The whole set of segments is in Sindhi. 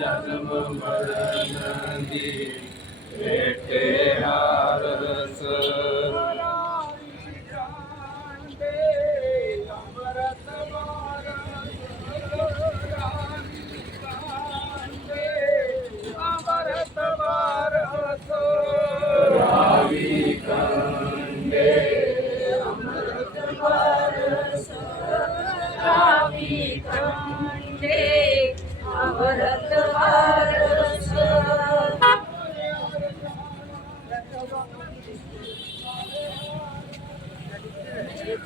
ജനമ പരീ േ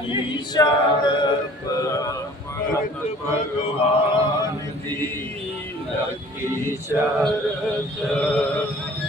शर परी सर